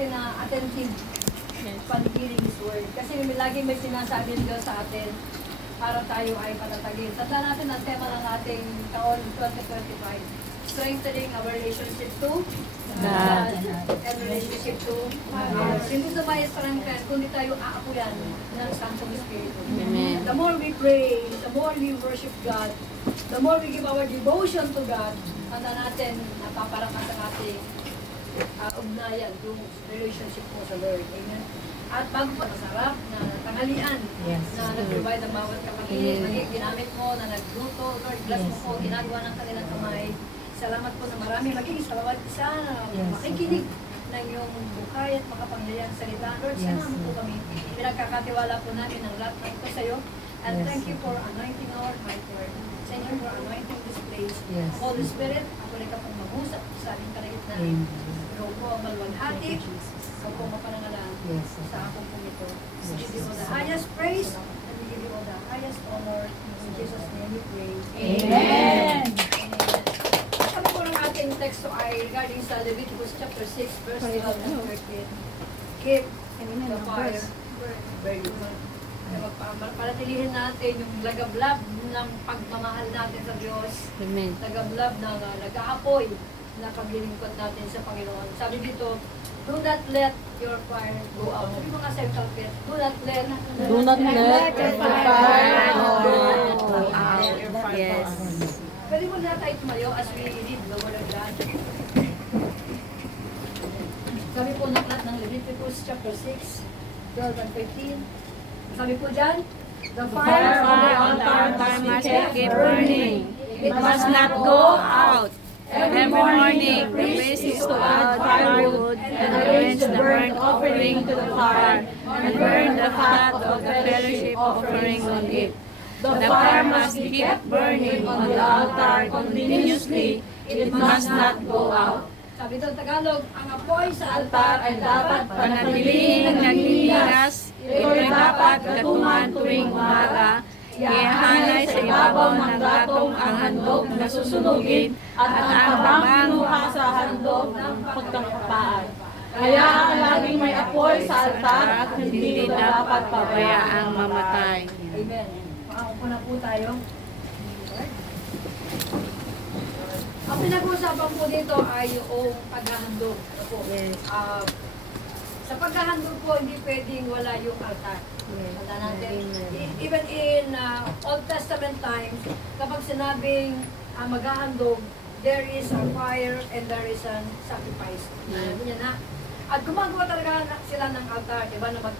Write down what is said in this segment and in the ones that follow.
natin na attentive panigiling His Word. Kasi lagi may sinasabi ng Diyos sa atin para tayo ay patatagin. Tandaan natin ang tema ng ating taon 2025. Strengthening our relationship to God and relationship to others. Hindi ito ma-strengthen kundi tayo aapuyan ng Santong Espiritu. Amen. The more we pray, the more we worship God, the more we give our devotion to God, tanda natin napaparakas ang ating ugnayan, yung relationship mo sa Lord. Amen. At bago po, masarap na tanghalian na nag-provide ng bawat kapatid, ginamit mo, na nagluto, Lord, bless mo po, ginagawa ng kanilang kamay. Salamat po na marami magiging sa bawat isa na makikinig ng iyong bukay at makapangyayang salita. Lord, salamat po kami. Pinagkakatiwala po namin ang lahat ng ito sa iyo. And thank you for anointing our heart, Lord. Thank you for anointing this place. Holy Spirit, ako rin ka pong mag-usap sa aming kalagitnaan. Ikaw po ang maluwalhati. Ikaw po ang mapanangalaan sa akong pong ito. We give you all the highest praise and we give you all the highest honor. In Jesus' name we pray. Amen. Sabi po ng ating teksto ay regarding sa Leviticus chapter 6, verse 12 and 13. Keep the fire burning. Palatilihin natin yung lagablab ng pagmamahal natin sa Diyos. Amen. Lagablab ng nag-aapoy na paglilingkod natin sa Panginoon. Sabi dito, do not let your fire go out. Sabi mo nga sa yung kalpit, do not let your fire go out. Yes. Pwede mo na tayo tumayo as we read the Word of God. Sabi po naklat ng Leviticus chapter 6, 12 and 15. Sabi po dyan, the fire on the altar must keep burning. It must not go out. Every morning, the priest is to add firewood and arrange the burnt offering to the fire and burn the fat of the fellowship offering on it. The fire must be kept burning on the altar continuously. It must not go out. Sabi doon Tagalog, ang apoy sa altar ay dapat Panatiling nagliligas, ito'y dapat gatungan tuwing umaga. Ihahalay sa ibabaw ng gatong ang handog na susunugin at ang pamanguha sa handog ng pagkakapaan. Kaya ang laging may apoy sa altar at hindi dapat pabayaang mamatay. Amen. Makaupo na po tayo. Ang pinag-uusapan po dito ay yung paghahandog. Sa paghahandog po, hindi pwedeng wala yung altar. Tanda natin. Even in Old Testament times, kapag sinabing maghahandog, there is a fire and there is a sacrifice. Yan na. At gumagawa talaga sila ng altar. Diba na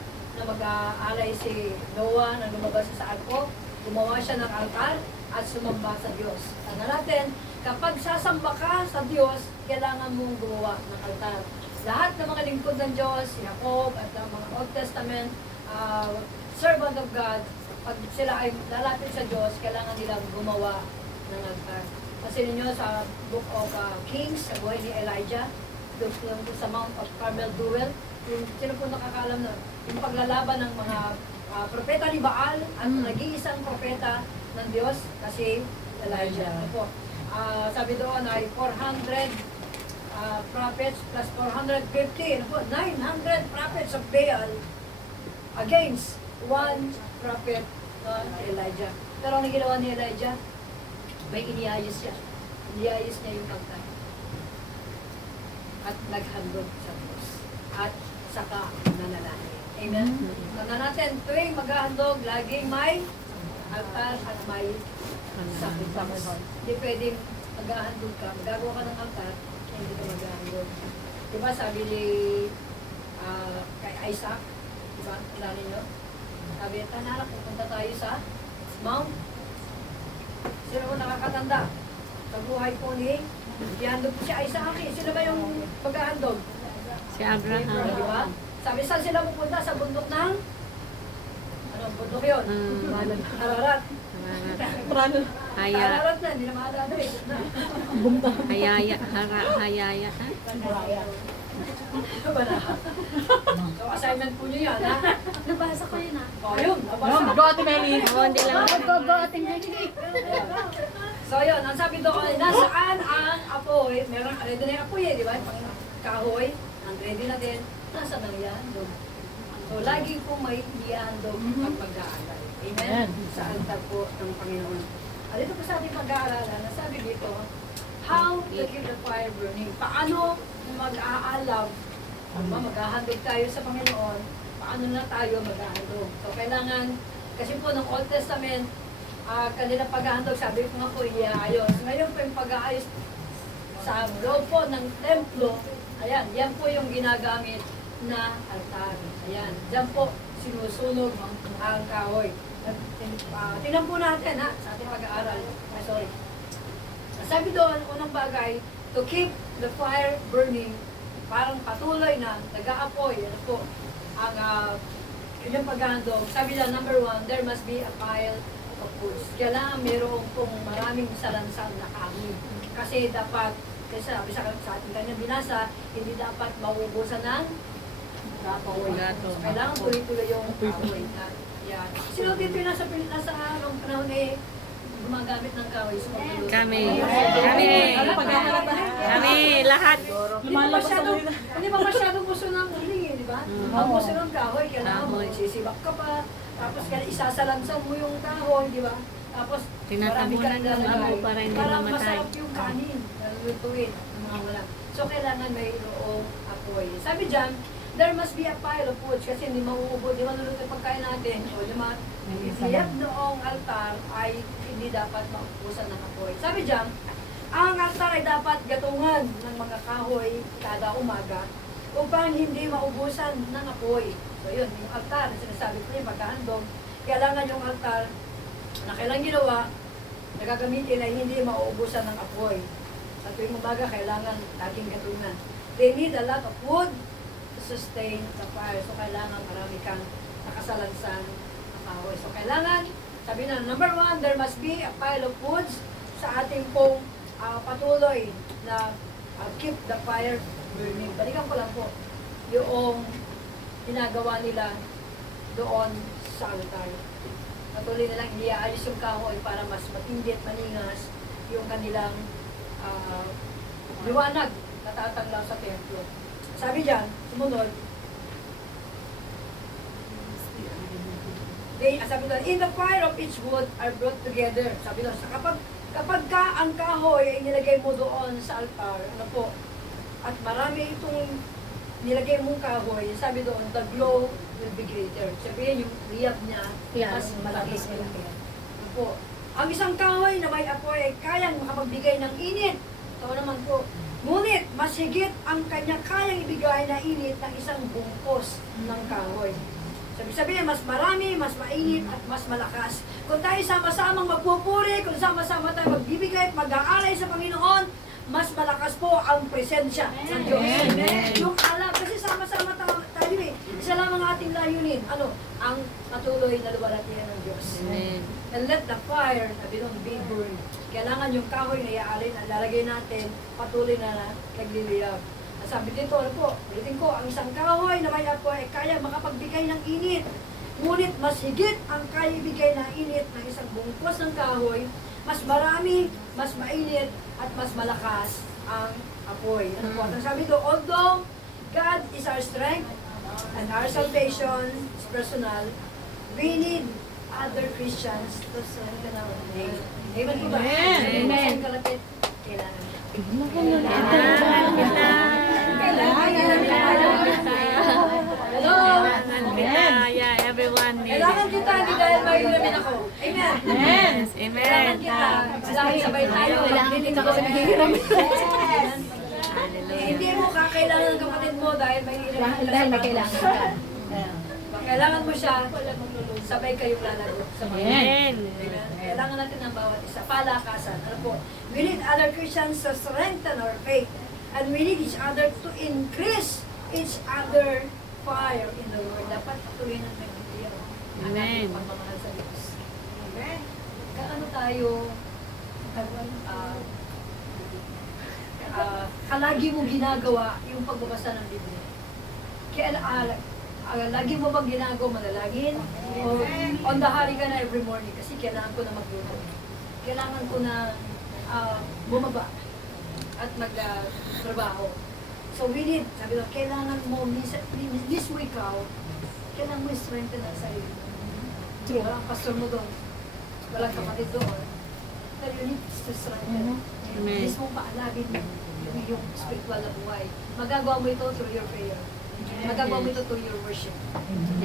mag-aalay si Noah na lumabas sa arko, gumawa siya ng altar at sumamba sa Diyos. Tanda natin, kapag sasamba ka sa Diyos, kailangan mong gumawa ng altar. Lahat ng mga lingkod ng Diyos, si Jacob at ang mga Old Testament servant of God, pag sila ay lalapit sa Diyos, kailangan nilang gumawa ng altar. Kasi ninyo sa Book of Kings, sa buhay ni Elijah, yung sa Mount of Carmel Duel, yung sino po nakakalam na, yung paglalaban ng mga propeta ni Baal at nag-iisang propeta ng Diyos, kasi Elijah. Sabi doon ay 400 prophets plus 450, 900 prophets of Baal against one prophet Elijah. Pero ang ginawa ni Elijah, may iniayos siya. Iniayos niya yung altar. At naghandog sa Diyos. At saka nanalangin. Amen? Tanda natin, tuwing maghahandog, laging may altar at may sacrifice. Hindi pwedeng maghahandog ka, magagawa ka ng altar, hindi ka maghahandog. Diba sabi ni kay Isaac, diba, tanda ninyo? Sabi, tanarap, pupunta tayo sa Mount. Sino mo nakakatanda? Sa buhay po ni, ihandog po si Isaac. Sino ba yung maghahandog? Si Abraham. Diba? Sabi, saan sila pupunta? Sa bundok ng? Anong bundok yun? Ararat. Ararat na, hindi na maalala eh. Hayaya. So, assignment po nyo yan, ha? Nabasa ko yun O, yun. Nabasa. Go, Ate Melly. Hindi lang. Go, ating Melly. So, yun. Ang sabi doon, nasaan ang apoy? Meron, ready na yung apoy eh, di ba? Pang kahoy, ang ready na din, nasa nang ihahandog. So, lagi po may ihahandog pag mag-aalay. Amen? Sa altar po ng Panginoon. Dito po sa ating pag-aaralan, nasabi dito, how to keep the fire burning. Paano mag-aalaw? Maghahandog tayo sa Panginoon, paano na tayo maghahandog? So, kailangan, kasi po ng Old Testament, kanilang paghahandog, sabi ko nga po, iaayos. Ngayon po yung pag-aayos sa loob po ng templo, ayan, yan po yung ginagamit na altar. Ayan, dyan po sinusunog ang kahoy. Tingnan po natin ha, sa ating pag-aaral. Sorry. Sabi doon, unang bagay, to keep the fire burning, parang patuloy na nag-aapoy. Ano po, ang yung paghahandog. Sabi lang, number 1, there must be a pile of foods. Kailangan mayroong pong maraming salansang na kahoy. Kasi dapat, kasi sabi sa ating kanyang binasa, hindi dapat mauubusan ng kahoy. So, kailangan tuloy-tuloy yung kahoy. Yan. Sino dito yung nasa anong panahon gumagamit ng kahoy sa pagluluto? Kami. Kami, lahat. Hindi pa masyadong gusto ng uling eh, di ba? Ang gusto ng kahoy, kailangan mo nagsisibak ka pa, tapos isasalansan mo yung kahoy, di ba? Tapos marami ka Tinatabunan ng amo para hindi mamatay. masarap yung kanin, nalulutuin, mga wala. So kailangan mayroong apoy. Sabi dyan, there must be a pile of foods kasi hindi mauubos, di maluluto yung pagkain natin. O di ma, ifiyap noong altar ay hindi dapat maubusan ng apoy. Sabi dyan, ang altar ay dapat gatungan ng mga kahoy kada umaga upang hindi maubusan ng apoy. So yun, yung altar, sinasabi ko yung pagkahandog, kailangan yung altar na kailangan ginawa, nagagamitin ay hindi mauubusan ng apoy. Sa tuwing umaga, kailangan laging gatungan. They need a lot of wood to sustain the fire. So kailangan marami kang nakasalansan ng kahoy. So kailangan, sabi na, number 1, there must be a pile of woods sa ating pong patuloy na keep the fire burning. Balikan ko lang po yung ginagawa nila doon sa altar. Patuloy nilang iaayos yung kahoy para mas matindi at maningas yung kanilang liwanag na tataglaw sa templo. Sabi dyan, sumunod, sabi doon, in the fire of each wood are brought together. Sabi doon, kapag ang kahoy ay nilagay mo doon sa altar, ano po, at marami itong nilagay mong kahoy, sabi doon, the glow will be greater. Sabihin yung riyab niya, mas malaki. Ano po, ang isang kahoy na may apoy ay kayang makapagbigay ng init. Ito naman po, ngunit mas higit ang kanya kayang ibigay na init ng isang bungkos ng kahoy. Sabi-sabihin, mas marami, mas mainit, at mas malakas. Kung tayo sama-samang magpupuri, kung sama-sama tayo magbibigay at mag-aalay sa Panginoon, mas malakas po ang presensya ng Diyos. Amen. Yung alam, kasi sama-sama tayo eh. Isa lang ang ating layunin. Ano? Ang patuloy na luwalhatian ng Diyos. Amen. And let the fire, sabi nung, be burned. Kailangan yung kahoy na iaalay na lalagay natin, patuloy na nagliliyab. Sabi dito, ano po, ulitin ko, ang isang kahoy na may apoy ay kaya makapagbigay ng init. Ngunit mas higit ang kaya ibigay ng init ng isang bungkos ng kahoy, mas marami, mas mainit, at mas malakas ang apoy. Ano po? Ang sabi dito, although God is our strength and our salvation is personal, we need other Christians to strengthen our faith. Amen po ba? Amen. Kalapit, kailangan. Hello! Yeah, everyone needs Kailangan kita, hindi dahil may ulamin ako. Amen! Yes, Kailangan amen. kita. Kailangan sabay tayo. Kailangan kita kasi naghihiram. Hindi mo kakailangan ng kapatid mo dahil may ulamin ka. Dahil may kailangan ka. Kailangan mo siya, sabay kayong lalago sa Panginoon. Amen. Kailangan natin ng bawat isa. Palakasan. Ano po? We need other Christians to strengthen our faith. And we need each other to increase each other fire in the Lord. Dapat patuloy ng nagbibigay ang ating pagmamahal sa Diyos. Amen. Kaano tayo kalagi mo ginagawa yung pagbabasa ng Biblia? Kaya lagi mo bang ginagawa manalangin? O on the hari ka na every morning? Kasi kailangan ko na magluto. Kailangan ko na bumaba at magtrabaho. So we need, sabi ko, kailangan mo, mismo ikaw, kailangan mo strengthen ang sarili mo. True. Walang pastor mo doon, walang kapatid doon. Pero you need to strengthen. Amen. Mismo paalagin mo yung spiritual na buhay. Magagawa mo ito through your prayer. Magagawa mo ito through your worship.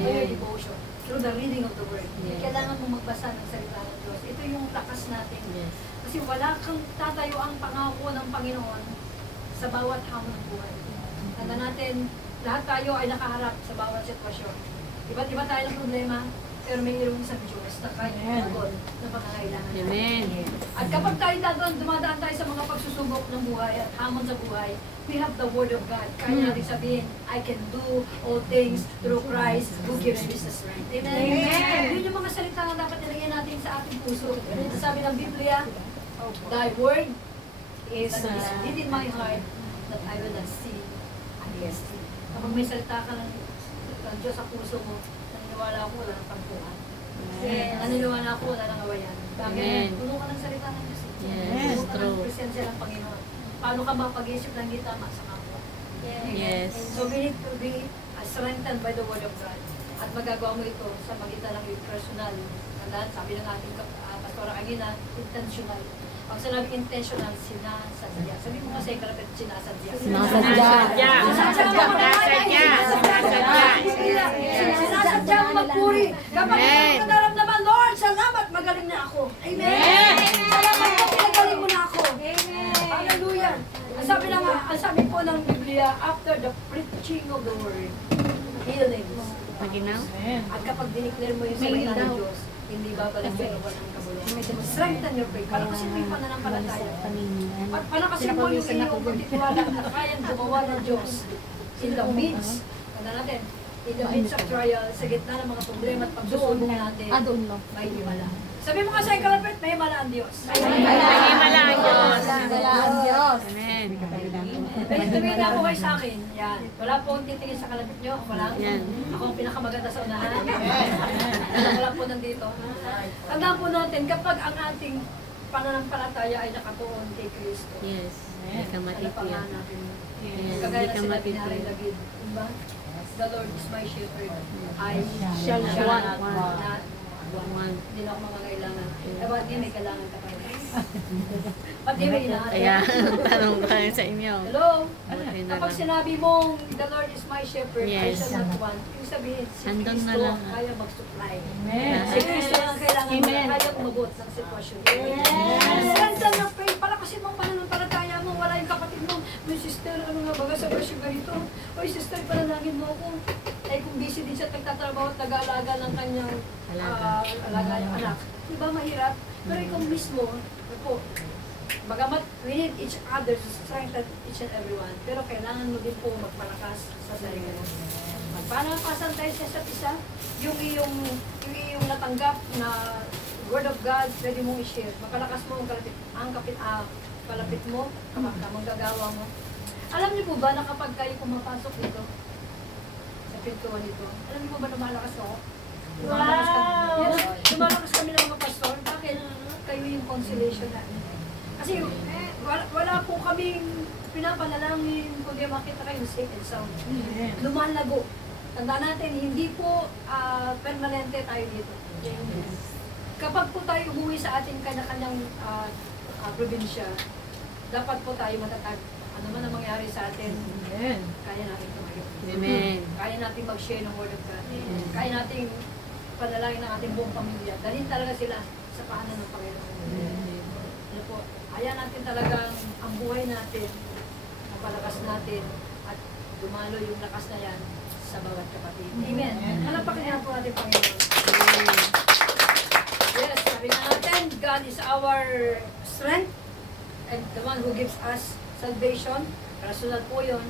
Through your devotion. Through the reading of the word. Yes. Kailangan mo magbasa ng salita ng Diyos. Ito yung lakas natin. Yes. Kasi wala kang tatayo ang pangako ng Panginoon sa bawat hamon ng buhay. Tanda natin, lahat tayo ay nakaharap sa bawat sitwasyon. Iba't iba tayo ng problema, pero may irong isang Diyos na kaya sagot ng pangangailangan. Amen. At kapag tayo dumadaan tayo sa mga pagsusubok ng buhay at hamon sa buhay, we have the Word of God. Kaya natin sabihin, I can do all things through Christ who gives me the strength. Amen. Yun yung mga salita na dapat nilagyan natin sa ating puso. Sabi ng Biblia, Thy Word is hid in my heart that I will not sin against thee. Kapag may salita ka ng Diyos sa puso mo, naniniwala ako wala ng pagpuan. Naniniwala ako wala ng awayan. Amen. Bakit? Puno ka ng salita ng Diyos. Yes, Puno ka ng true. presensya ng Panginoon. Paano ka mapag-isip ng hindi tama sa kapwa? Yes. So we need to be strengthened by the Word of God. At magagawa mo ito sa magitan ng iyong personal. Tandaan, sabi ng ating pastora kanina, intentional. Pag sinabi intentional, sinasadya. Sabi mo kasi, kalapit sinasadya. Sinasadya. Sinasadya mo magpuri. Kapag Amen. ito naramdaman, Lord, salamat, magaling na ako. Amen. Salamat po, pinagaling mo na ako. Hallelujah. Ang sabi po ng Biblia, after the preaching of the word, healings. Maginaw? At kapag dineclare mo yung salita ng Diyos, hindi babalik sa iyo ng kabuluhan. Strengthen your faith. Para kasi may pananampalataya. At palakasin mo yung iyong pagtitiwala na kayang gumawa ng Diyos in the midst, tanda natin, in the midst of trial, sa gitna ng mga problema at pagsusubok natin, Doon lang. may himala. Sabi mo kasi kalapit, may himala ang Diyos. Himala ang Diyos. Ang Diyos. Amen. Tumingin na po kayo sa akin. Yan. Wala po akong titingin sa kalapit nyo. Ako lang. Yan. Ako ang pinakamaganda sa unahan. Wala po nandito. Tandaan po natin, kapag ang ating pananampalataya ay nakatuon kay Kristo, Yes. Hindi ka matitiyak. alapangan natin. Yes. Kagaya Hindi na ka sinabi ni Haring matitiyak. David, diba? The Lord is my shepherd. I Shall not want. not One. Hindi na ako mangangailangan. Eh, ba't di may kailangan ka pa rin? Ba't di may kailangan? Kaya, tanong ko sa inyo. Hello? Buti na Kapag lang. sinabi mong, the Lord is my shepherd, I Yes. shall not want. Yung sabihin, si Andun na Kristo lang. kaya mag-supply. Amen. Si Kristo lang ang kailangan mo, Amen. kaya umabot ng sitwasyon. Strengthen your faith. Para kasi mong pananampalataya mo, wala yung kapatid mo. May sister, ano nga baga sa version ganito. Oy sister, panalangin mo ako. Eh kung busy din siya at nagtatrabaho at nag-aalaga ng kanyang alaga yung anak. Diba mahirap? Pero ikaw mismo, ako, bagamat we need each other to strengthen each and everyone, pero kailangan mo din po magpalakas sa sarili mo. Magpalakasan tayo sa isa't isa. Yung iyong natanggap na Word of God, pwede mong i-share. Mapalakas mo palapit mo, manggagawa mo. Alam niyo po ba na kapag kayo pumapasok dito, sa pintuan nito, alam niyo po ba na malakas ako? Lumalakas kami. Yes, lumalakas kami ng mga pastor. Bakit? Kayo yung consolation namin. Kasi wala po kaming pinapanalangin kundi makita kayo safe and sound. Lumalago. Tandaan natin, hindi po permanente tayo dito. Kapag po tayo umuwi sa ating kanya-kanyang probinsya, dapat po tayo matatag. Ano man ang mangyari sa atin, kaya natin tumayo. Amen. Kaya natin mag-share ng Word of God. Kaya natin panalangin ng ating buong pamilya. Dalhin talaga sila sa paanan ng Panginoon. Ano po, kaya natin talagang ang buhay natin, ang palakas natin, at dumalo yung lakas na yan sa bawat kapatid. Amen. Palapakin na po natin Panginoon. Yes, sabi na natin, God is our strength and the one who gives us salvation. Rasunal po yun,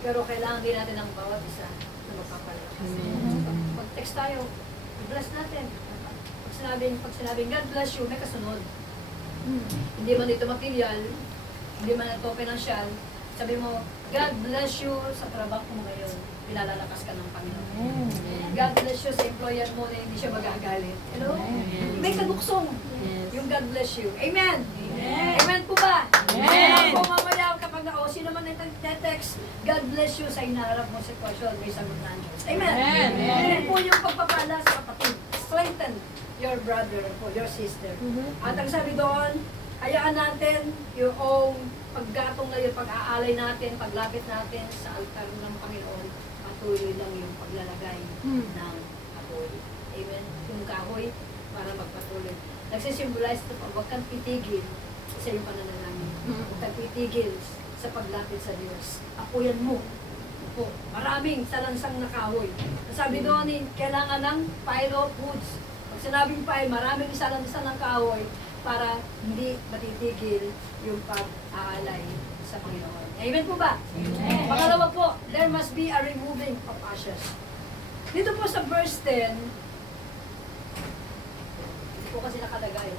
pero kailangan din natin ng bawat isa na magpapalakas. Pag-text tayo, i-bless natin. Pag sinabing God bless you, may kasunod. Hindi man ito material, hindi man ito financial, sabi mo, God bless you sa trabaho mo ngayon. Pinalalakas ka ng Panginoon. God bless you sa employer mo na hindi siya magagalit. Hello? May kaduksong. Yes. Yung God bless you. Amen? Amen po ba? Amen. Ako mamaya kapag pag na-OC naman na text, God bless you sa inaharap mo sitwasyon, may sagot na ang Diyos. Amen. Yan po yung pagpapala sa kapatid. Strengthen your brother po, your sister. At ang sabi doon, hayaan natin yung paggatong na yung pag-aalay natin, paglapit natin sa altar ng Panginoon, patuloy lang yung paglalagay ng kahoy. Amen. Yung kahoy para magpatuloy. Nagsisimbolize ito, huwag kang titigil sa iyong pananalangin. Huwag kang titigil sa paglapit sa Diyos. Apuyan mo. Po, maraming salansang na kahoy. Sabi doon, kailangan ng pile of woods. Pag sinabing pile, maraming salansang ng kahoy para hindi matitigil yung pag-aalay sa Panginoon. Amen po ba? Amen. Pangalawa po, there must be a removing of ashes. Dito po sa verse 10, hindi po kasi nakalagay.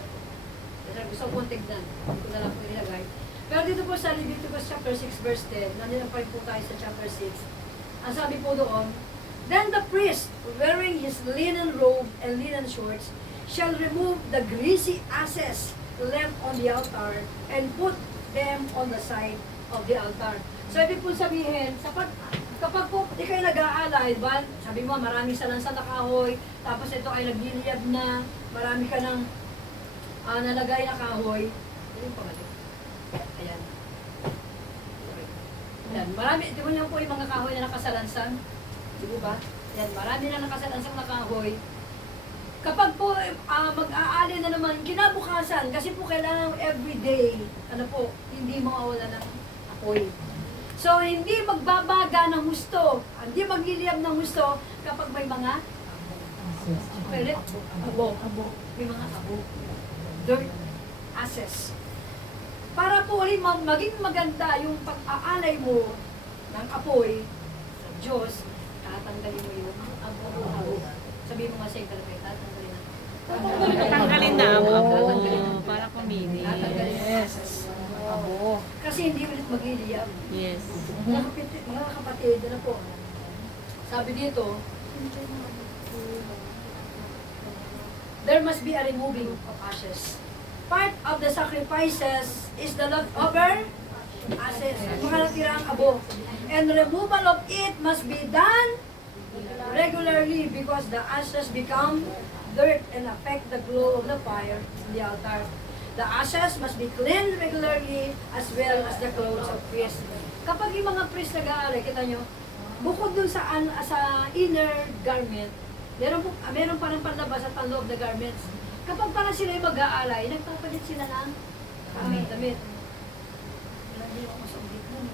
Kasi gusto kong tignan, hindi ko na lang po nilagay. Pero dito po sa Leviticus chapter 6 verse 10, nandiyan pa rin po tayo sa chapter 6. Ang sabi po doon, then the priest, wearing his linen robe and linen shorts, shall remove the greasy ashes left on the altar and put them on the side of the altar. So ibig po sabihin, kapag po di kayo nag-aalay, diba? Sabi mo, maraming salansan na kahoy, tapos ito ay nagliliyab na, marami ka ng nalagay na kahoy. Yung pangalik. Ayan. Okay. Ayan. Marami, di mo niyo po yung mga kahoy na nakasalansan? Di mo ba? Ayan, marami na nakasalansang na kahoy. Kapag po mag-aali na naman, kinabukasan, kasi po kailangan everyday, hindi mawawala ng apoy. So, hindi magbabaga ng husto, hindi magliliyab ng husto kapag may mga abo. May mga abo. Dirt, ashes. Para po ulit maging maganda yung pag-aalay mo ng apoy sa Diyos, tatanggalin mo yung abo. Sabihin mo nga sa'yo, tatanggalin na. Tanggalin na abo. Para kumini. Tatanggalin yung ashes. Abo. Kasi hindi ulit magliliyab. Yes. Mga kapatid, ano po, sabi dito, there must be a removing of ashes. Part of the sacrifices is the leftover ashes, mga natirang abo. And removal of it must be done regularly because the ashes become dirt and affect the glow of the fire in the altar. The ashes must be cleaned regularly as well as the clothes of priests. Kapag yung mga priest nag-aalay, kita nyo, bukod dun sa inner garment, meron pa ng panlabas at panloob na garments. Kapag parang sila yung mag-aalay, nagpapalit sila ng damit. Hindi ako masugit nun.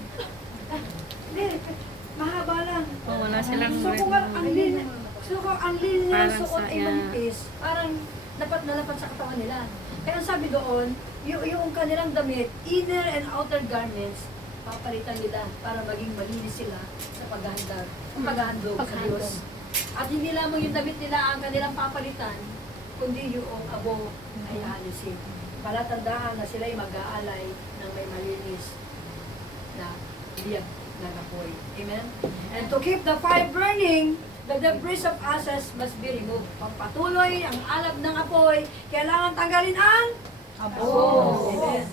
Hindi, mahaba lang. Oh, wala silang So kung ang linya Parang ng suot sa- ay manipis, parang dapat nalapat sa katawan nila. Kaya ang sabi doon, yung kanilang damit, inner and outer garments, papalitan nila para maging malinis sila sa paghahandog sa Diyos. At hindi lamang yung damit nila ang kanilang papalitan, kundi yung abo ay alisin. Palatandaan na sila ay mag-aalay ng may malinis na liyab na apoy. Amen? And to keep the fire burning, the debris of ashes must be removed. Pagpatuloy ang alab ng apoy, kailangan tanggalin ang abo. Amen.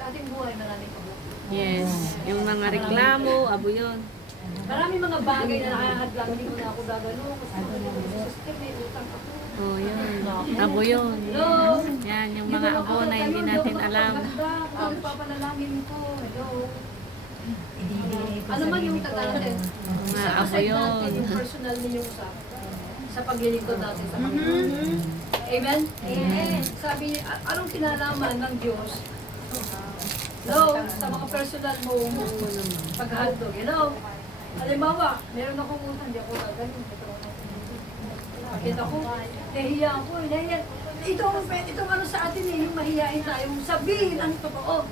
Sa ating buhay, maraming abo. Yes. Yung mga reklamo, abo yun. Maraming mga bagay na nakakadlang, hindi ko na ako gagano. Kasi sister, may utang ako. Oh, yun. Abo yun. Hello? Yan, yung mga abo na hindi natin alam. Ang papanalangin ko. Hello? Ano man yung tatantin? Mga Sa abo aside yun. natin yung personal ninyong sa paglilingkod natin sa Panginoon. Amen? Amen. Sabi, anong kinalaman ng Diyos? Hello? Sa mga personal mo paghahandog. Hello? Halimbawa, meron akong utang, hindi ako gagaling. Bakit ako? Nahiya ako. Nahiya. Itong ano sa atin yung mahihain tayo. Sabihin ang totoo.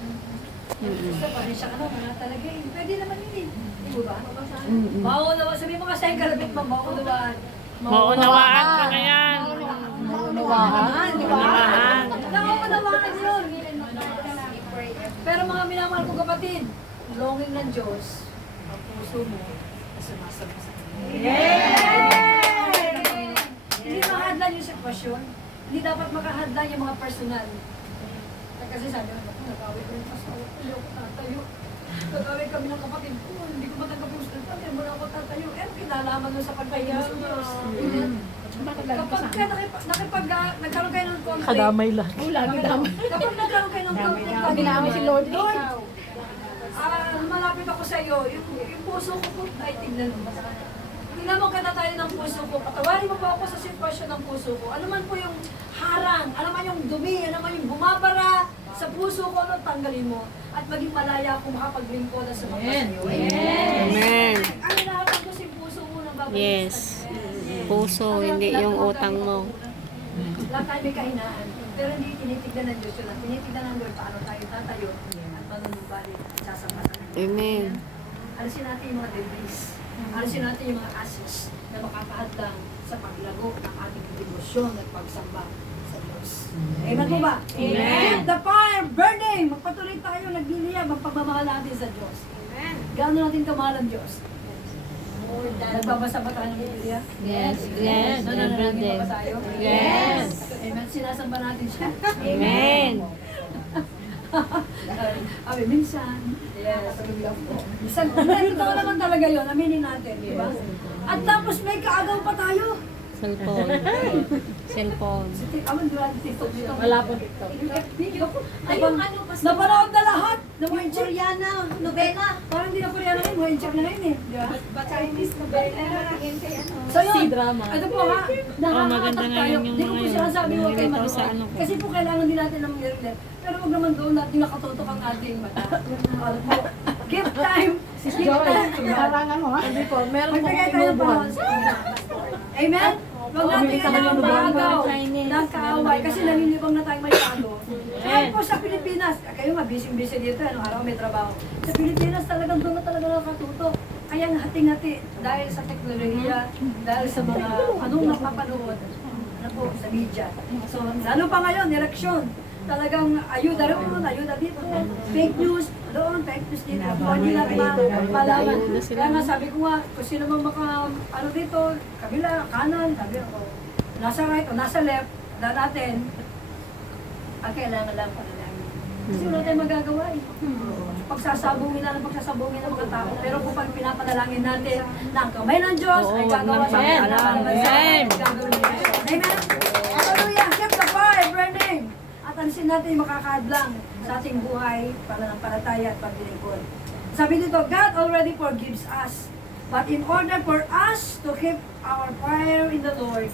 Gusto pa rin siya ka na talaga eh. Pwede naman yun eh. Di mo ba? Maunawa. Sabi mo kasi yung kalabit mo, maunawaan. Maunawaan ka na yan. Maunawaan. Maunawaan. Naunawaan yun. Pero mga minamahal ko kapatid, longing ng Diyos, ang puso mo, sumasabi sa Kanya. Hindi mahadlan yung sitwasyon. Hindi dapat makahadlan yung mga personal. Kasi sabi ko, nag-awit ko yung pasawa. Hindi ako tatayo. Tatawin kami ng kapatid ko, hindi ko matanggap yung salita, hindi mo na ako tatayo. Kinalaman mo sa pagkaya sa Diyos. Kapag nagkaroon kayo ng conflict, Kadamay lang. Lagi damay. kapag nagkaroon kayo ng conflict, Ginamit si Lord. malapit ako sa iyo, yung puso ko po, ay tignan mo. Tingnan mo tayo ng puso ko. Patawarin mo po ako sa sitwasyon ng puso ko. Ano man po yung harang, ano man yung dumi, ano man yung bumabara sa puso ko, ano, tanggalin mo. At maging malaya akong makapaglingkod sa mga iyo. Amen. Ang hinaharap ko si puso mo ng babalik Yes. sa Diyos. Puso, hindi yung utang mo. Lahat tayo may kahinaan. Pero hindi tinitignan ng Diyos yun. Tinitignan ng Lord paano tayo tatayo at manunumbalik at sasampatan. Amen. Alisin natin yung mga debris. Alisin natin yung mga ashes na makakahadlang sa paglago ng ating demosyon at pagsamba sa Diyos. Amen po ba? Amen. Keep the fire burning! Magpatuloy tayo, nagliliya, magpagmamahal natin sa Diyos. Amen. Gaano natin kamahal ang Diyos? Nagbabasa ba tayo ng Biblia? Yes, yes, every day. Yes. Amen. Sinasamba natin siya. Amen. Abi, minsan. Yes. Minsan, totoo naman talaga yun. Aminin natin, di ba? At tapos may kaagaw pa tayo. Cellphone. Cellphone. Aman, durante TikTok dito. Wala po TikTok. Ay, yung ano, napanood na lahat. Yung Koreana, nobela. Parang hindi na Koreano ngayon, mga check na ngayon eh. Di ba? Chinese nobela. Tingin kay ano. So yun, C-drama. ito po ha, maganda nga yun yung Di ko po mga sinasabi yun. huwag kayo Nililitaw sa manood. ano ko. Kasi po kailangan din natin ng nire-relate. Pero huwag naman doon natin nakatutok ang ating mata. Ano po, give time. Give time. Harangan mo ha? Hindi po. Meron po Magbigay kami tayo ng inuubuhan. panahon sa Kanya. Amen? Huwag natin kailangan maagaw ng kaaway kasi nanginibang na tayong may palo. Kahit po sa Pilipinas, kayo nga, busy-busy dito, anong araw may trabaho. Sa Pilipinas talagang doon na talaga nakatutok. Kaya nga hati-hati dahil sa teknolohiya, dahil sa mga anong napapanood ano po, sa media. So, lalo pa ngayon, eleksyon. Talagang ayuda roon, ayuda dito, fake news, doon, fake news dito. Kung hindi natin malaman. Kaya nga sabi ko nga, kung sino mang ano dito, kabila, kanan, sabi ko, nasa right o nasa left, na natin, ang kailangan lang panalangin. Kasi wala tayong magagawa eh. Pagsasabungin na ng mga tao. Pero kung pag pinapanalangin natin na ang kamay ng Diyos ay gagawa sa Amen. alam ng Amen. gagawin ng Diyos. Amen? Hallelujah! Keep the fire burning! At alisin natin yung makakadlang sa ating buhay para ng palataya at paglilingkod. Sabi dito, God already forgives us. But in order for us to keep our fire in the Lord,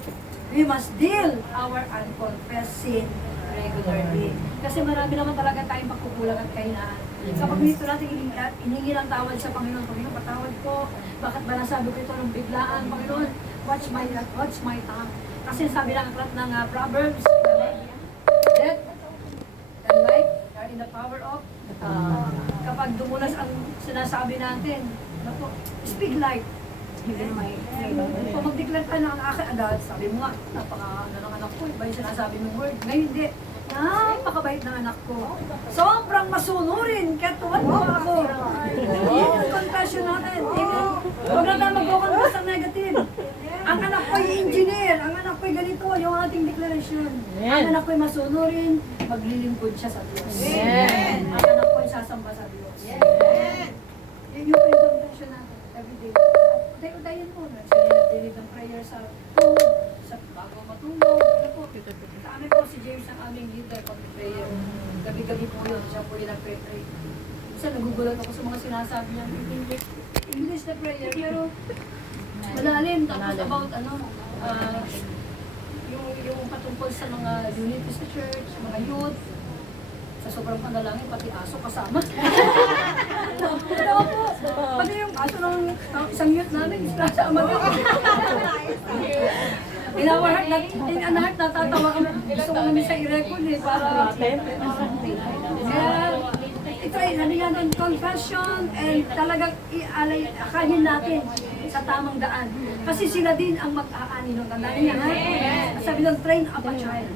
we must deal our unconfessed sin regularly. Kasi marami naman talaga tayong pagkukulang at kahinaan. Kapag dito natin iningi ng tawad sa Panginoon, Panginoon, patawad ko. Bakit ba nasabi ko ito ng biglaan? Panginoon, watch my tongue. Kasi sabi ng aklat ng Proverbs, death and life are in the power of kapag dumulas ang sinasabi natin, speak life. Kung mag-declare tayo ng aking agad, sabi mo nga, napaka-ano ng anak ko, iba yung sinasabi mong word. Ngayon hindi, napakabait ng anak ko. Sobrang masunurin, kaya tuwan-tuwa ako. Yun yung confession natin. Amen. Huwag na tayo mag-confess ng negative. Ang anak ko ay engineer, ang anak ko ay ganito, yung ating declaration. Ang anak ko ay masunurin, maglilingkod siya sa Diyos. Ang anak ko ay sasamba sa Diyos. Yun yung confession natin everyday. Uday-udayan po. Nagdilig ng prayer sa food, sa bago matulog. Ano po? Sa amin po si James ang aming leader pag prayer. Gabi-gabi po yun. Siya po yung nag-pray. Minsan nagugulat ako sa mga sinasabi niya. English na prayer. Pero malalim. Tapos about ano, yung patungkol sa mga unity sa church, mga youth. Sa sobrang panalangin, pati aso kasama. Pero po, pati yung aso ng isang youth namin, kasama ko. In our heart, natatawa kami. Gusto ko namin sa i-record eh, para... Kaya, i-try, ano yan, confession, and talagang akahin natin sa tamang daan. Kasi sila din ang mag-aani nung tandaan niya, ha? Sabi lang, train up a child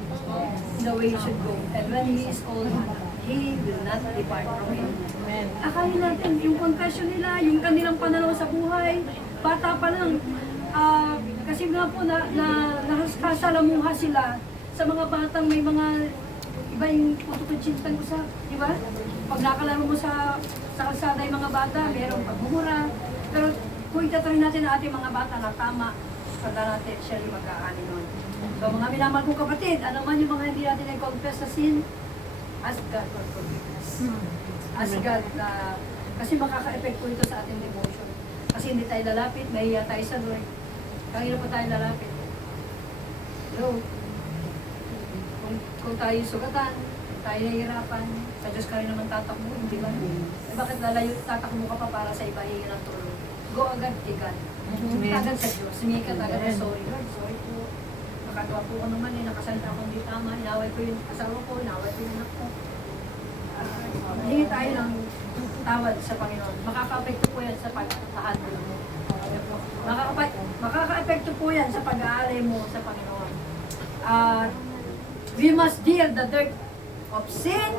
in the way he should go. And when he is old, he will not depart from it. Akahin natin, yung confession nila, yung kanilang pananaw sa buhay, bata pa lang, kasi nga po nakasalamuha sila sa mga batang may mga iba yung putukod-chintang usap, di ba? Pag nakalaro mo sa sa kalsada yung mga bata, merong pagmumura. Pero kung itatuloy natin ang ating mga bata na tama, tanda natin, siya yung mag-aani nun. So mga minamahal kong kapatid, ano man yung mga hindi natin i-confess sa sin, ask God for forgiveness. Ask God na, kasi makaka-epekto ito sa ating devotion. Kasi hindi tayo lalapit, mahiya tayo sa Lord. Kaya pa tayo lalapit. So, kung tayo sugatan, tayo nahihirapan, sa Diyos ka rin naman tatakbo, hindi ba? Eh, bakit lalayo, tatakbo ka pa para sa iba hingin ng tulong? Go agad kay God. Agad sa Diyos. Sumi ka agad na sorry, Lord, sorry po. Nakagawa po ko naman eh, nakasalita akong di tama, inaway ko yung asawa ko, inaway ko yung anak ko. Hingi tayo ng tawad sa Panginoon. Makaka-apekto po yan sa pag-ahandle mo. Makaka-apekto po yan sa pag-aalay mo sa Panginoon. We must deal the dirt of sin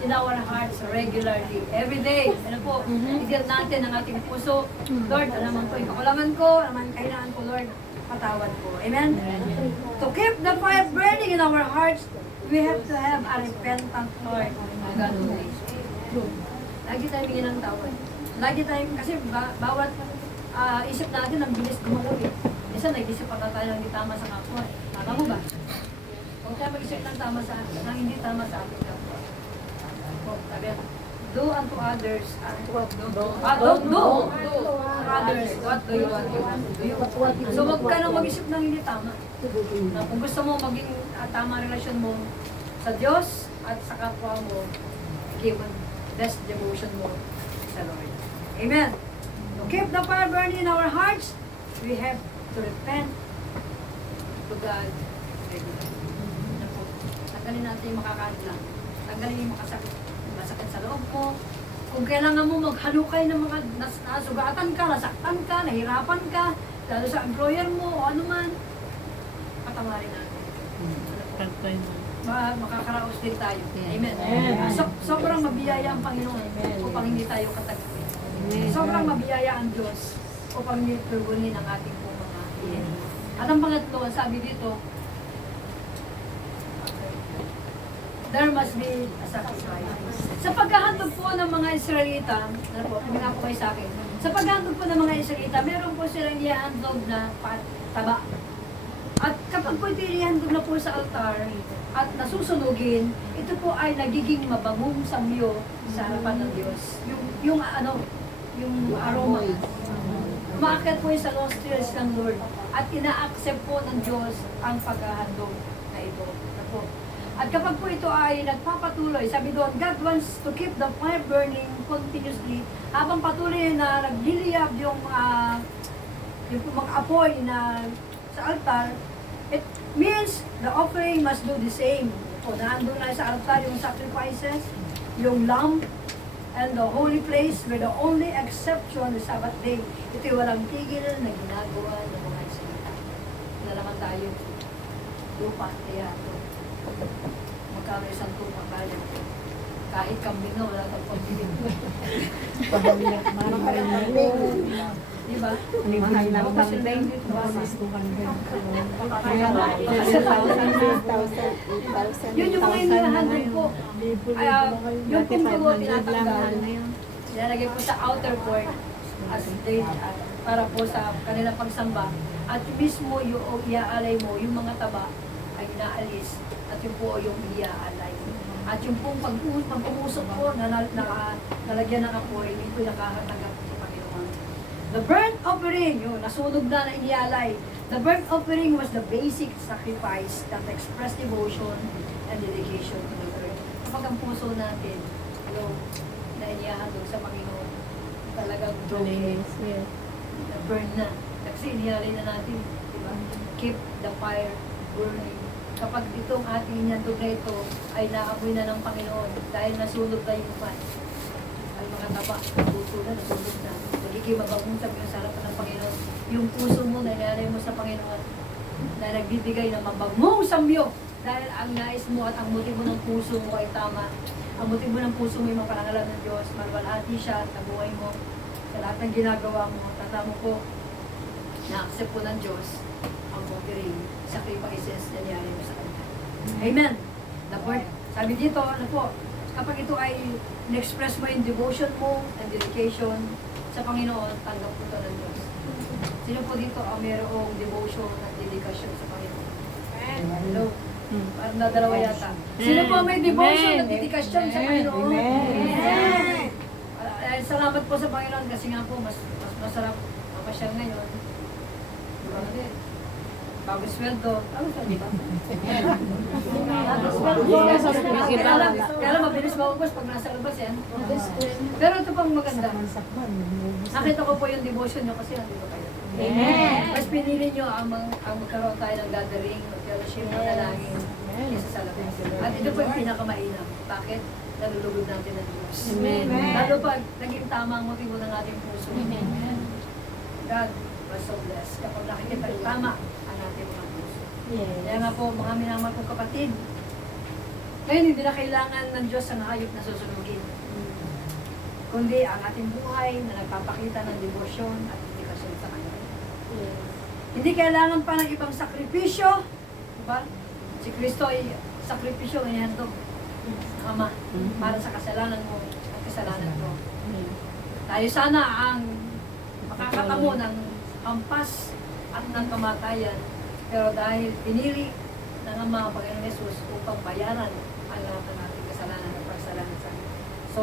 in our hearts regularly, every day. Ano po, i-deal natin ang ating puso. Lord, alam ko yung kakulangan ko, alam ang kailangan ko, Lord, patawad ko. Amen? To keep the fire burning in our hearts, we have to have a repentant heart. God willing. Lagi tayo bigyan ng tawad. Lagi tayo, kasi bawat isip natin ang bilis gumalaw eh. Minsan nag-isip pa tayo ng hindi tama sa kapwa. Tama mo ba? Huwag tayo mag-isip ng tama sa ng hindi tama sa ating kapwa. Sabi, do unto others don't do to others what do you want to you. So huwag ka nang mag-isip ng hindi tama. Na kung gusto mo maging tama relasyon mo sa Diyos at sa kapwa mo, give best devotion mo sa Lord. Amen. To keep the fire burning in our hearts, we have to repent to God regularly. Tanggalin natin yung makakadlang. Tanggalin yung masakit sa loob mo. Kung kailangan mo maghalukay ng mga nasugatan ka, nasaktan ka, nahirapan ka, lalo sa employer mo o ano man, patawarin natin. Makakaraos din tayo. Amen. Sobrang mabiyaya ang Panginoon upang hindi tayo katagpuin. Sobrang mabiyaya ang Diyos upang hindi tugunin ang ating po mga hihingin. At ang pangatlo, sabi dito, there must be a sacrifice. Sa paghahandog po ng mga Israelita, ano po, tingnan po kayo sa akin, sa paghahandog po ng mga Israelita, meron po silang ihahandog na taba. At kapag po ito ihahandog na po sa altar at nasusunugin, ito po ay nagiging mabangong samyo sa harapan ng Diyos. Yung aroma. Umaakit po yung sa nostrils ng Lord at ina-accept po ng Diyos ang paghahandog na ito. Ano? At kapag po ito ay nagpapatuloy, sabi doon, God wants to keep the fire burning continuously habang patuloy na nagliliyab yung mga apoy na sa altar. It means the offering must do the same. O naandun na sa altar yung sacrifices, yung lamb, and the holy place where the only exception is Sabbath day. Ito'y walang tigil na ginagawa ng mga Israelita. Nalaman tayo, lupa, kaya ito. Magkano isang tupa kaya. Kahit kambing na, wala kang pagbiling. Diba? Mahal na kambing. Yun yung mga hinihandog po. Yung pungtugo, tinatanggal. Nilalagay po sa outer court as they, para po sa kanilang pagsamba. At mismo yung iaalay mo, yung mga taba ay inaalis. At yung po yung iaalay. At yung pong pag-uusok po na nalagyan ng apoy, hindi po nakakatanggap sa Panginoon. The burnt offering, yun, nasunog na inialay. The burnt offering was the basic sacrifice that expressed devotion and dedication to the Lord. Kapag ang puso natin, na inihahandog sa Panginoon, talagang broken, burn na. Kasi inialay na natin, diba? Keep the fire burning. Kapag itong ating inyandog na ito ay naamoy na ng Panginoon dahil nasunog na yung pan, ay mga taba, puso na, nasunog na. Magiging mabagong sabi sa harapan ng Panginoon. Yung puso mo na ilalay mo sa Panginoon na nagbibigay ng mabagong samyo dahil ang nais mo at ang motibo ng puso mo ay tama. Ang motibo ng puso mo ay maparangalan ng Diyos, marwalhati siya at buhay mo sa lahat ng ginagawa mo. Tatamo ko na-accept po ng Diyos ang offering, sacrifices na niyari mo sa Kanya. Amen. The word, sabi dito, ano po, kapag ito ay in-express mo yung devotion mo and dedication sa Panginoon, tanggap po ito ng Diyos. Sino po dito ang mayroong devotion at dedikasyon sa Panginoon? Hello? Parang nadalawa yata. Sino po may devotion at dedikasyon sa Panginoon? Salamat po sa Panginoon kasi nga po mas masarap mapasyal ngayon. Bago sweldo. Ano sabi ba? Kaya lang mabilis maubos pag nasa labas yan. Pero ito pang maganda. Nakita ko po yung devotion nyo kasi nandito kayo. Mas pinili nyo ang magkaroon tayo ng gathering, mag-fellowship, manalangin, kaysa sa labas. At ito po yung pinakamainam. Bakit? Nalulugod natin ng Diyos. Lalo pag naging tama ang motibo ng ating puso. God was so blessed kapag nakikita yung tama ang ating mga puso. Kaya nga po, mga minamahal kong kapatid, ngayon hindi na kailangan ng Diyos ang hayop na susunugin. Kundi ang ating buhay na nagpapakita ng devotion at dedikasyon sa Kanya. Hindi kailangan pa ng ibang sakripisyo. Diba? Si Kristo ay sakripisyo ang ihandog ng Ama para sa kasalanan mo at kasalanan mo. Tayo sana ang makakatamo ng hampas at ng kamatayan. Pero dahil pinili ng Ama, Panginoon Yesus upang bayaran ang lahat ng ating kasalanan at pagsalanan sa Kanya. So,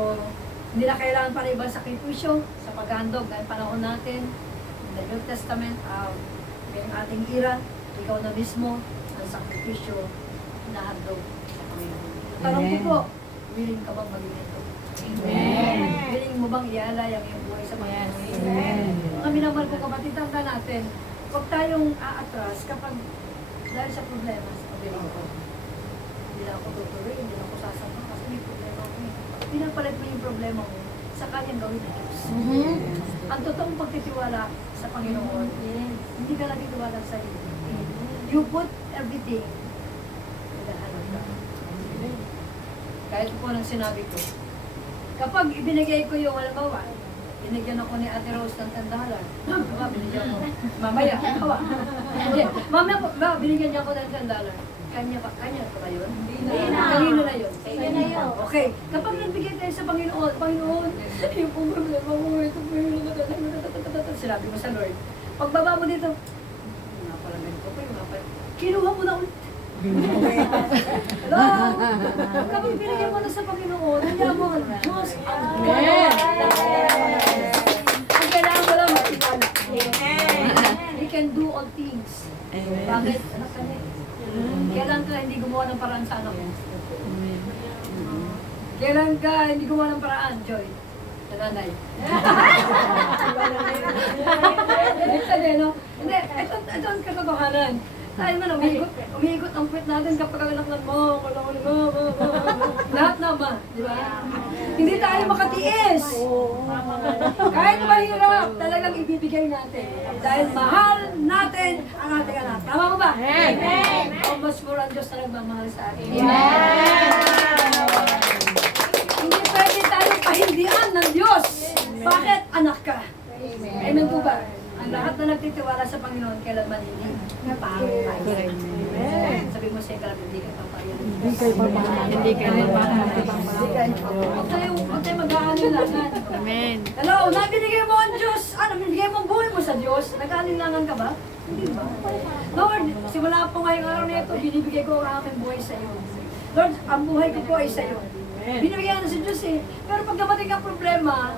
hindi na kailangan pa ng ibang sakripisyo sa paghandog ng panahon natin. In the New Testament, ngayong ating era, ikaw na mismo ang sakripisyo na handog sa Panginoon. Tanong ko po, willing ka bang maging ito? Amen. Willing mo bang ialay ang iyong buhay sa Panginoon? Amen. Mga minamahal ko kapatid, tanda natin, huwag tayong aatras kapag dahil sa problema sa pagdating ko. Hindi na ako tutuloy, hindi na ako sasama kasi may problema ako. Pinapalit mo yung problema mo sa kanyang gawin ng Diyos. Ang totoong pagtitiwala sa Panginoon, hindi ka nagtitiwala sa iyo. You put everything in the hand of God. Kahit po nang sinabi ko, kapag ibinigay ko yung halimbawa, binigyan ako ni Ate Rose ng $10. Binigyan ko. Mamaya, hawa. Hindi, mamaya po, binigyan niya ako ng $10. Kanya pa ba yun? Kanino na yun? Okay, kapag nagbigay tayo sa Panginoon, Panginoon, yung pong problema mo, ito po yung sinabi mo sa Lord. Pagbaba mo dito, nga pala ganito po, nga pala. Kinuha mo na ulit. Hello? Kapag binigyan mo na sa Panginoon, kaya mo ang Diyos ang ang kailangan mo lang magtiwala. He can do all things. Bakit? Anak ka niya. Kailan ka hindi gumawa ng paraan sa anak mo? Kailan ka hindi gumawa ng paraan, Joy? Sa nanay. Hindi, ito ang katotohanan. Tayo man, umiikot ang puwet natin kapag ang anak mo, lahat naman, di ba? Hindi tayo makatiis. Kahit mahirap, talagang ibibigay natin. Dahil mahal natin ang ating anak. Tama mo ba? Amen! How much more ang Diyos na nagmamahal sa atin. Amen! Hindi pwede tayong pahindian ng Diyos. Bakit? Anak ka. Amen po ba? Ang lahat na nagtitiwala sa Panginoon, kailanman hindi napahal. Sabi mo siya, hindi ka papayan. Hindi ka nagmamahal. Huwag tayo mag-aalinlangan. Amen. Hello, nabinigay mo ang Diyos. Nabinigay mo ang buhay mo sa Diyos. Nag-aalinlangan ka ba? Hindi ba? Lord, simula po ngayong araw na ito, binibigay ko ang aking buhay sa iyo. Lord, ang buhay ko po ay sa iyo. Binibigyan na sa Diyos eh. Pero pag dumating ang problema,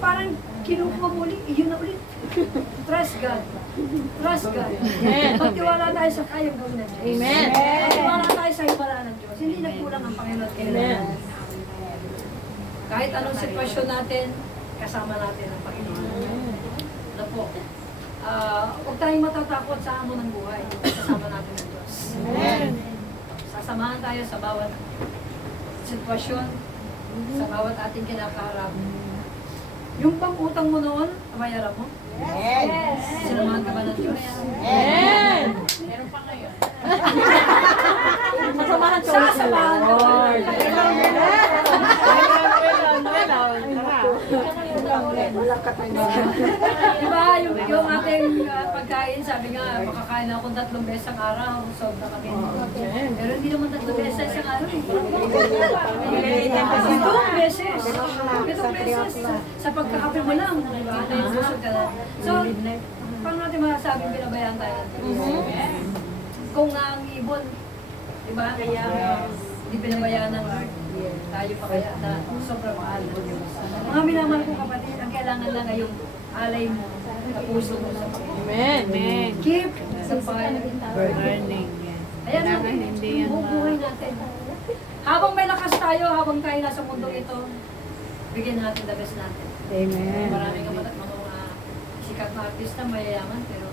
parang kinukuha mo ulit, iyon na ulit. Trust God. Trust God. Pagtiwala tayo sa kayang gawin ng Diyos. Amen. Pagtiwala tayo sa himala ng Diyos. Hindi nagkulang ang Panginoon kailangan. Kahit anong sitwasyon natin, kasama natin ang Panginoon. Ano po? Huwag tayong matatakot sa hamon ng buhay. Kasama natin ang Diyos. Sasamahan tayo sa bawat sitwasyon, sa bawat ating kinakaharap. Yung pang-utang mo noon, mayaran mo? Yes. Sinamahan ka ba ng Diyos? Yes. Meron pa ngayon. Masamahan ko. Sasamahan ka ba? Wala ka tayo. Diba, yung ating pagka pagkain, sabi nga, makakain ako 3 beses ang araw, sobra kami. Pero hindi naman 3 beses sa isang araw. 7 beses. 7 beses. Sa pagkakape mo lang, di ba? Busog ka na. So, paano natin masasabing binabayaan tayo? Kung nga ang ibon, di ba? Kaya, hindi binabayaan ng Lord. Tayo pa kaya na sobrang mahal ng Diyos. Mga minamahal kong kapatid, ang kailangan lang ay yung alay mo, sa puso mo sa Panginoon. Amen. Amen. Keep the fire Burning. Yes. Ayan Kailangan natin, hindi yung yan buong buhay natin. Habang may lakas tayo, habang tayo nasa mundong ito, bigyan natin the best natin. Amen. Maraming mga sikat na artista, mayayaman, pero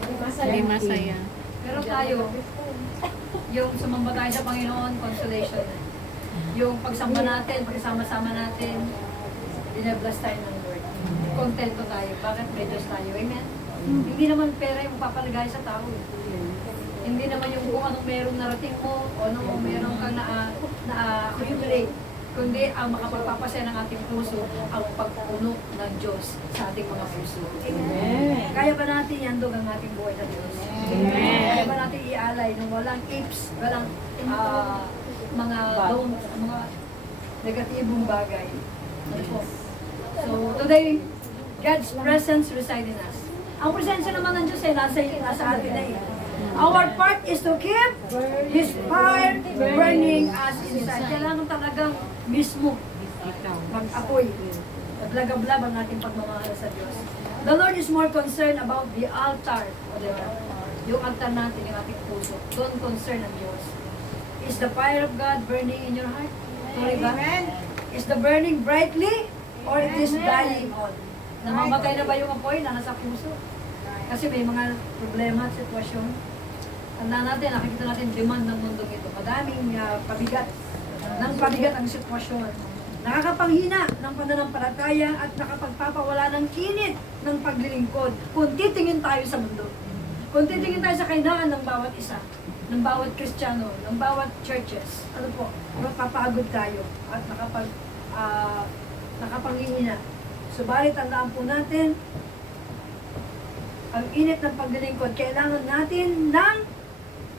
Hindi masaya. pero tayo, yung sumamba tayo sa Panginoon, consolation na. Yung pagsamba natin, pagsama-sama natin, binabless tayo ng Lord. Kontento tayo. Bakit may Diyos tayo? Amen? Hindi naman pera yung papaligay sa tao. Hindi naman yung kung anong merong narating mo o anong meron kang na-accumulate. Kundi ang makapagpapasaya ng ating puso, ang pagpuno ng Diyos sa ating mga puso. Amen. Kaya ba natin iandog ang ating buhay sa Diyos? Amen. Kaya ba natin ialay nung walang ifs, walang mga don'ts, mga negatibong bagay? Ano po? So, today, God's presence reside in us. Ang presensya naman ng Diyos ay nasa atin na eh. Our part is to keep His fire burning us inside. Kailangan talagang mismo mag-apoy. Maglagablab ang ating pagmamahal sa Diyos. The Lord is more concerned about the altar. O diba? Yung altar natin, yung ating puso. Don't concern ang Diyos. Is the fire of God burning in your heart? Sorry ba? Is the burning brightly or it is dying on? Namamatay na ba yung apoy na nasa puso? Kasi may mga problema at sitwasyon. Tanda natin, nakikita natin demand ng mundong ito. Madaming pabigat. Nang pabigat ang sitwasyon. Nakakapanghina ng pananampalataya at nakapagpapawala ng init ng paglilingkod. Kung titingin tayo sa mundo. Kung titingin tayo sa kahinaan ng bawat isa, ng bawat Kristiyano, ng bawat churches, ano po, mapapagod tayo at nakapanghihina. Subalit tandaan po natin, ang init ng paglilingkod, kailangan natin ng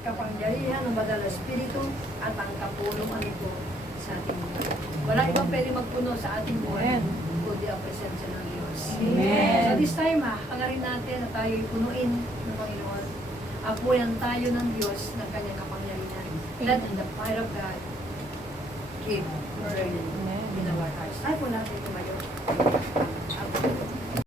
kapangyarihan ng Banal na Espiritu at ang kapulungan nito sa ating buhay. Wala ibang pwede magpuno sa ating buhay kundi ang presensya ng Diyos. Amen. So this time, hangarin natin na tayo punuin ng Panginoon. Apuyan tayo ng Diyos ng kanyang kapangyarihan. Let the fire of God keep burning in our hearts. Tayo po natin tumayo.